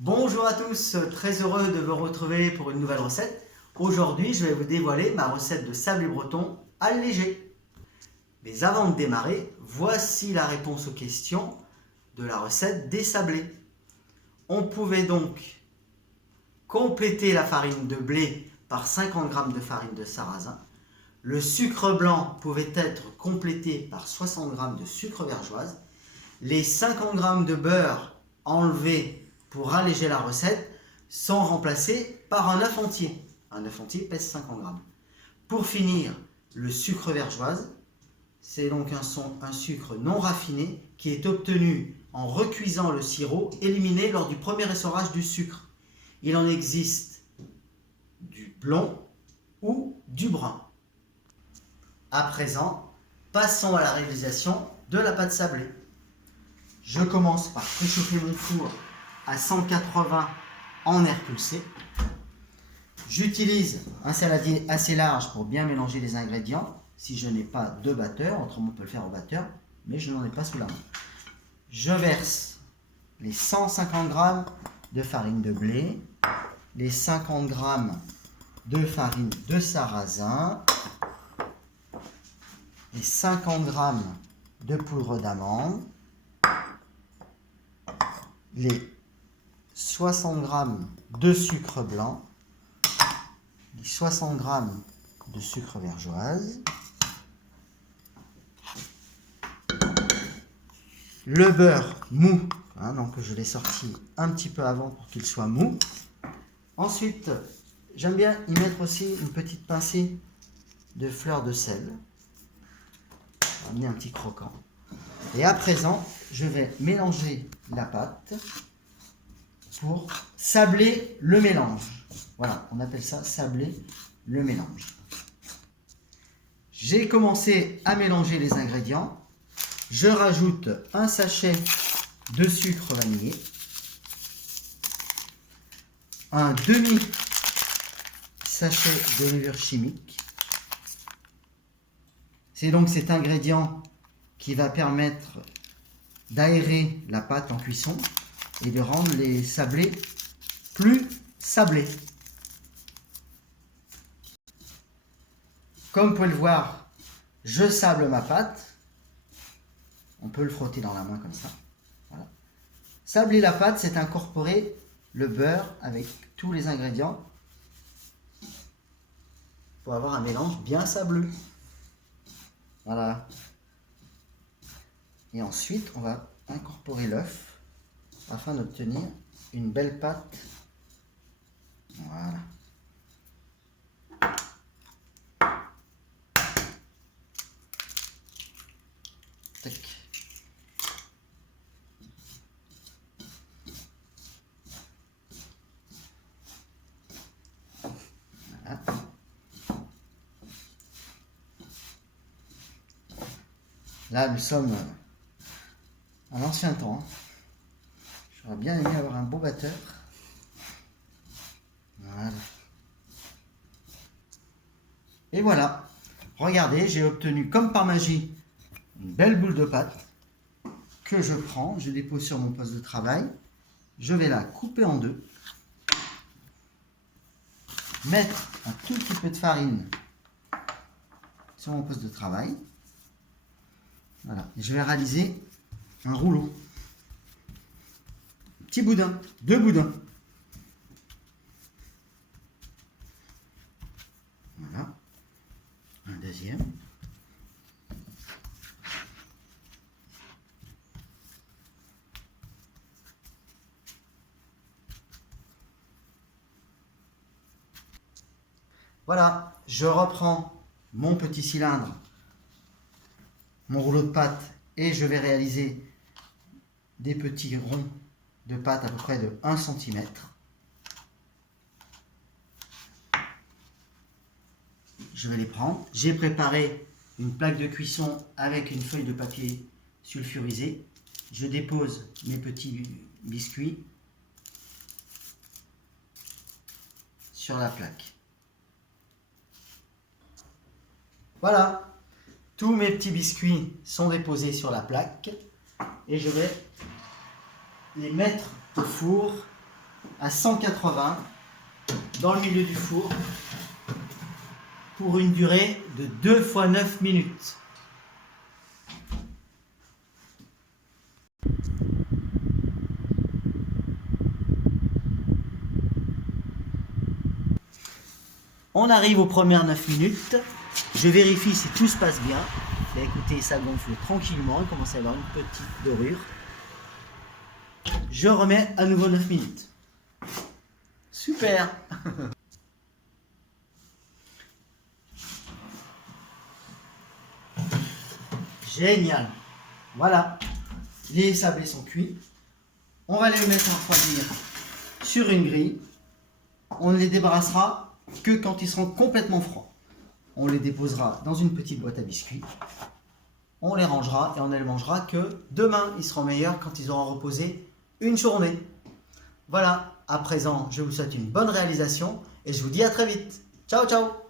Bonjour à tous, très heureux de vous retrouver pour une nouvelle recette. Aujourd'hui, je vais vous dévoiler ma recette de sablé breton allégé. Mais avant de démarrer, voici la réponse aux questions de la recette des sablés. On pouvait donc compléter la farine de blé par 50 g de farine de sarrasin. Le sucre blanc pouvait être complété par 60 g de sucre vergeoise. Les 50 g de beurre enlevés pour alléger la recette sont remplacés par un œuf entier. Un œuf entier pèse 50 g. Pour finir, le sucre vergeoise, c'est donc un sucre non raffiné qui est obtenu en recuisant le sirop éliminé lors du premier essorage du sucre. Il en existe du blond ou du brun. À présent, passons à la réalisation de la pâte sablée. Je commence par préchauffer mon four à 180 en air pulsé. J'utilise un saladier assez large pour bien mélanger les ingrédients. Si je n'ai pas de batteur, autrement on peut le faire au batteur, mais je n'en ai pas sous la main. Je verse les 150 g de farine de blé, les 50 g de farine de sarrasin, les 50 g de poudre d'amande, les 60 g de sucre blanc, les 60 g de sucre vergeoise, le beurre mou, donc je l'ai sorti un petit peu avant pour qu'il soit mou. Ensuite, j'aime bien y mettre aussi une petite pincée de fleur de sel, pour amener un petit croquant. Et à présent, je vais mélanger la pâte pour sabler le mélange. Voilà, on appelle ça sabler le mélange. J'ai commencé à mélanger les ingrédients. Je rajoute un sachet de sucre vanillé, un demi-sachet de levure chimique. C'est donc cet ingrédient qui va permettre d'aérer la pâte en cuisson et de rendre les sablés plus sablés. Comme vous pouvez le voir, je sable ma pâte. On peut le frotter dans la main comme ça. Voilà. Sabler la pâte, c'est incorporer le beurre avec tous les ingrédients pour avoir un mélange bien sableux. Voilà. Et ensuite, on va incorporer l'œuf afin d'obtenir une belle pâte. Voilà. Tac. Voilà. Là, nous sommes à l'ancien temps. J'aurais bien aimé avoir un beau batteur. Voilà. Et voilà. Regardez, j'ai obtenu comme par magie une belle boule de pâte que je prends, je dépose sur mon poste de travail. Je vais la couper en deux. Mettre un tout petit peu de farine sur mon poste de travail. Voilà. Et je vais réaliser un rouleau. Petit boudin, deux boudins. Voilà. Un deuxième. Voilà, je reprends mon petit cylindre, mon rouleau de pâte, et je vais réaliser des petits ronds de pâte à peu près de 1 cm. Je vais les prendre. J'ai préparé une plaque de cuisson avec une feuille de papier sulfurisé. Je dépose mes petits biscuits sur la plaque. Voilà, tous mes petits biscuits sont déposés sur la plaque et je vais les mettre au four à 180 dans le milieu du four pour une durée de 2 fois 9 minutes. On arrive aux premières 9 minutes. Je vérifie si tout se passe bien. Là, écoutez, ça gonfle tranquillement. Il commence à y avoir une petite dorure. Je remets à nouveau 9 minutes. Super! Génial! Voilà, les sablés sont cuits. On va les mettre à refroidir sur une grille. On ne les débarrassera que quand ils seront complètement froids. On les déposera dans une petite boîte à biscuits. On les rangera et on ne les mangera que demain. Ils seront meilleurs quand ils auront reposé une journée. Voilà, à présent, je vous souhaite une bonne réalisation et je vous dis à très vite. Ciao, ciao!